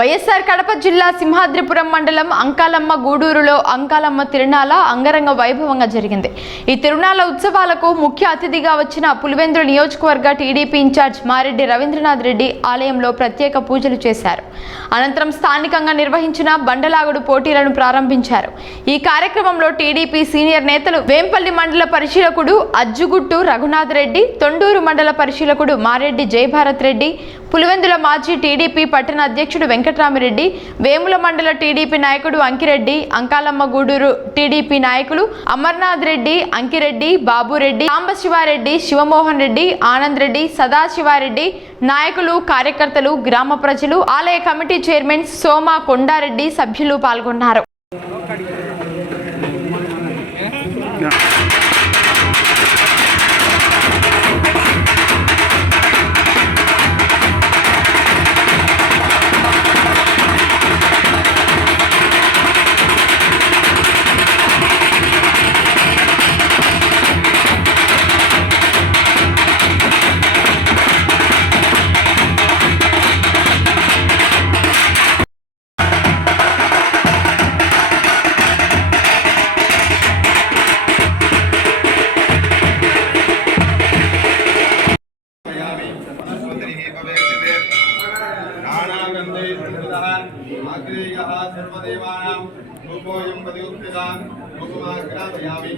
వైఎస్ఆర్ కడప జిల్లా సింహాద్రిపురం మండలం అంకాలమ్మ గూడూరులో అంకాలమ్మ తిరునాళ అంగరంగ వైభవంగా జరిగింది. ఈ తిరునాళ ఉత్సవాలకు ముఖ్య అతిథిగా వచ్చిన పులివెందుల నియోజకవర్గ టీడీపీ ఇన్ఛార్జ్ మారెడ్డి రవీంద్రనాథ్ రెడ్డి ఆలయంలో ప్రత్యేక పూజలు చేశారు. అనంతరం స్థానికంగా నిర్వహించిన బండలాగుడు పోటీలను ప్రారంభించారు. ఈ కార్యక్రమంలో టీడీపీ సీనియర్ నేతలు వేంపల్లి మండల పరిశీలకుడు అజ్జుగుట్టు రఘునాథ్ రెడ్డి తొండూరు మండల పరిశీలకుడు మారెడ్డి జయభారత్ రెడ్డి పులివెందుల మాజీ టీడీపీ పట్టణ అధ్యక్షుడు వెంకటరామిరెడ్డి వేముల మండల టీడీపీ నాయకుడు అంకిరెడ్డి అంకాలమ్మ గూడూరు టీడీపీ నాయకులు అమర్నాథ్ రెడ్డి అంకిరెడ్డి బాబురెడ్డి సాంబశివారెడ్డి శివమోహన్ రెడ్డి ఆనంద్ రెడ్డి సదాశివారెడ్డి నాయకులు కార్యకర్తలు గ్రామ ప్రజలు ఆలయ కమిటీ చైర్మన్ సోమ కొండారెడ్డి సభ్యులు పాల్గొన్నారు.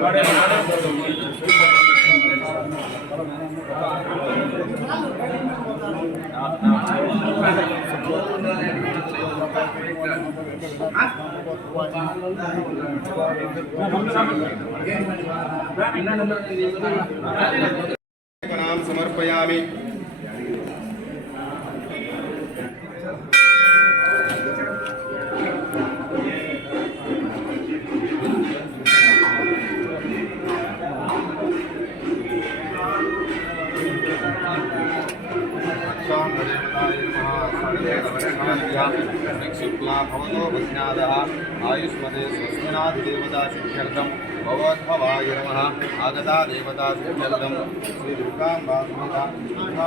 Gracias. પ્રણામ સમર્પયામી शुक्ला भवतो भग्नादः आयुष्मते स्वस्तिनादेवता सिद्ध्यर्थं भवद्भवाय नमः आगता देवता सिद्ध्यर्थम श्री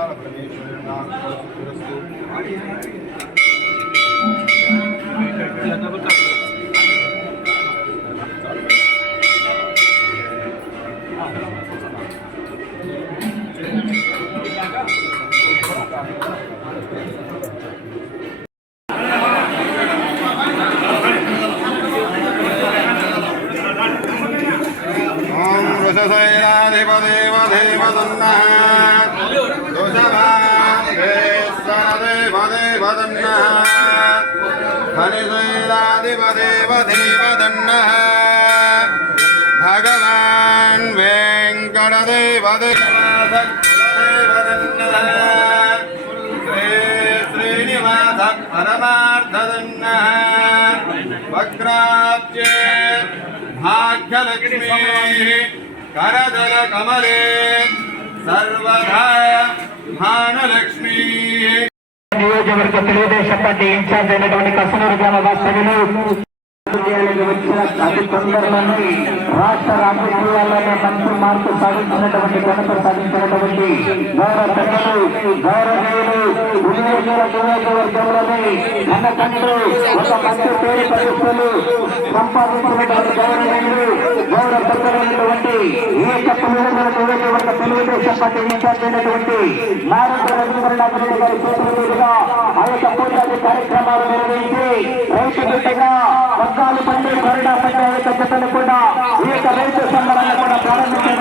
परमेश्वरेण Thank you. वृषशैलाधिपदेवदेवदन्नः दुषभादेवदेवदेवदन्नः हरिशैलाधिपदेवदेवदन्नः भगवान् वेङ्कटदेवदेवदेवदन्नः श्री श्रीनिवासः परमार्थदन्नः वक्राब्जे भाग्यलक्ष्मीः కరదల కమలే సర్వదా ధ్యానలక్ష్మి నియోజకవర్గ తెలుగుదేశం పార్టీ ఇన్ఛార్జ్ అయినటువంటి కసనూరు గ్రామ వాస్తవ్యులు అతి రాష్ట్ర మార్పు సాధించినటువంటి ఘనత సాధించినటువంటి గౌరవ పెద్దలు గౌరవ వినియోగ అన్న తండ్రి ఒక మంచి పేరు పరిస్థితులు సంపాదించినటువంటి గౌరవములు గౌరవ పెద్దలైనటువంటి ఈ యొక్క నియోజకవర్గ తెలుగుదేశం పార్టీ ఇన్ఛార్జ్ అయినటువంటి నారాయణ రవీంద్రనాథ్ రెడ్డి గారి చేతుల మీదుగా ఆ యొక్క పూజాది కార్యక్రమాలు నిర్వహించి రైతు బిడ్డగా పద్నాలుగు పండి కొరడా పండి యొక్క జతను కూడా ఈ యొక్క రైతు సంబరాన్ని కూడా ప్రారంభించారు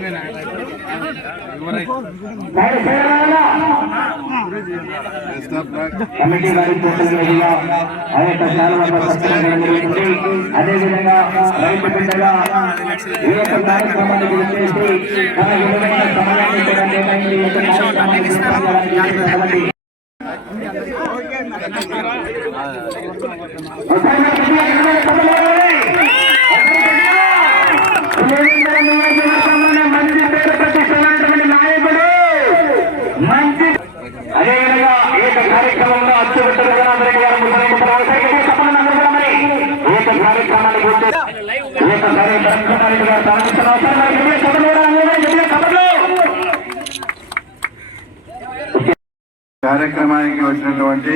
కమిటీ వారి చేతుల ఆ యొక్క నిర్వహించి అదేవిధంగా రైతు బిడ్డగా ఈ యొక్క కార్యక్రమాన్ని గుర్తించి తన విలువైన సమయాన్ని కూడా కేటాయించి ఈ యొక్క కార్యక్రమాన్ని నిర్వహించడానికి చేసినటువంటి మంచి పేరు ప్రతిష్టమైనటువంటి నాయకుడు మంచి అదేవిధంగా ఈ యొక్క కార్యక్రమంలో అత్యుత్తర జనార్దన్ గారు ముఖ్యమంత్రి రాజశేఖర్ చెప్పండి అందరూ కూడా మరి ఈ యొక్క కార్యక్రమాన్ని గుర్తు ఈ యొక్క గారు మరి కార్యక్రమానికి వచ్చినటువంటి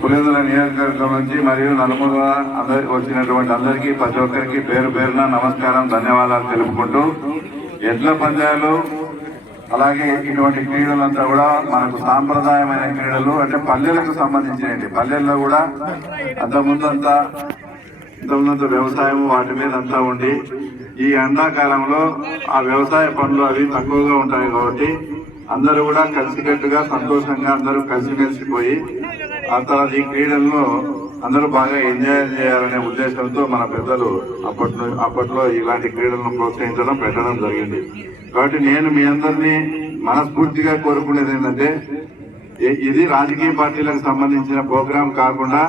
పులివెందుల నియోజకవర్గం నుంచి మరియు నలుమూల అందరికి వచ్చినటువంటి అందరికీ ప్రతి ఒక్కరికి పేరు పేరున నమస్కారం ధన్యవాదాలు తెలుపుకుంటూ ఎడ్ల పందాలు అలాగే ఇటువంటి క్రీడలంతా కూడా మనకు సాంప్రదాయమైన క్రీడలు అంటే పల్లెలకు సంబంధించినవి. పల్లెల్లో కూడా అంతకుముందంతా ఇంతకుముందంతా వ్యవసాయం వాటి మీద అంతా ఉండి ఈ ఎండాకాలంలో ఆ వ్యవసాయ పనులు అవి తక్కువగా ఉంటాయి కాబట్టి అందరూ కూడా కలిసికట్టుగా సంతోషంగా అందరూ కలిసిమెలిసిపోయి అంత ఈ క్రీడల్లో అందరూ బాగా ఎంజాయ్ చేయాలనే ఉద్దేశంతో మన పెద్దలు అప్పట్లో అప్పట్లో ఇలాంటి క్రీడలను ప్రోత్సహించడం పెట్టడం జరిగింది. కాబట్టి నేను మీ అందరినీ మనస్ఫూర్తిగా కోరుకునేది ఏంటంటే ఇది రాజకీయ పార్టీలకు సంబంధించిన ప్రోగ్రాం కాకుండా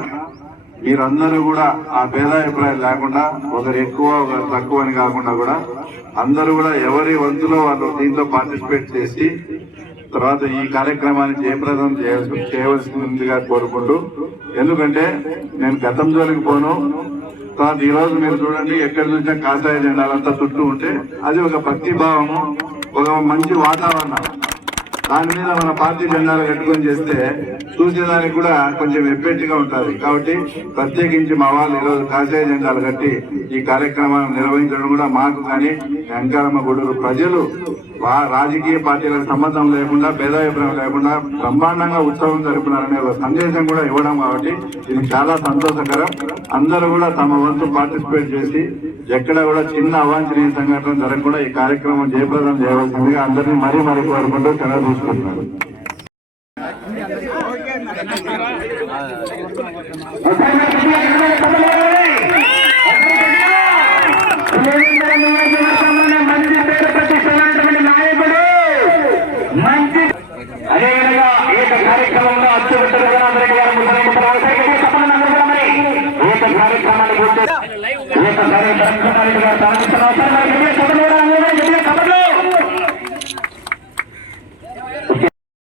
మీరందరూ కూడా ఆ భేదాభిప్రాయం లేకుండా ఒకరు ఎక్కువ ఒకరు తక్కువ అని కాకుండా కూడా అందరూ కూడా ఎవరి వంతులో వాళ్ళు దీంట్లో పార్టిసిపేట్ చేసి తర్వాత ఈ కార్యక్రమాన్ని జయప్రదం చేయాల్సి చేయవలసిందిగా కోరుకుంటూ ఎందుకంటే నేను గతం జోలికి పోను. తర్వాత ఈ రోజు మీరు చూడండి ఎక్కడి నుంచో కాషాయ జెండాలంతా చుట్టూ ఉంటే అది ఒక భక్తి భావము ఒక మంచి వాతావరణం. దాని మీద మన పార్టీ జెండాలు కట్టుకొని చేస్తే చూసేదానికి కూడా కొంచెం ఎఫెక్ట్గా ఉంటుంది కాబట్టి ప్రత్యేకించి మా వాళ్ళు ఈరోజు కాషాయ జెండాలు కట్టి ఈ కార్యక్రమాన్ని నిర్వహించడం కూడా మాకు కానీ వెంకరమ్మ గుడూరు ప్రజలు వా రాజకీయ పార్టీలకు సంబంధం లేకుండా భేదాభిప్రాయం లేకుండా బ్రహ్మాండంగా ఉత్సవం జరుపుతున్నారనే ఒక సందేశం కూడా ఇవ్వడం కాబట్టి ఇది చాలా సంతోషకరం. అందరూ కూడా తమ వంతు పార్టిసిపేట్ చేసి ఎక్కడ కూడా చిన్న అవాంఛనీయ సంఘటన జరగకుండా ఈ కార్యక్రమం జయప్రదం చేయవలసిందిగా అందరినీ మరీ మరీ కోరుకుంటూ సెలవు తీసుకుంటున్నారు అదేవిధంగా ఈ యొక్క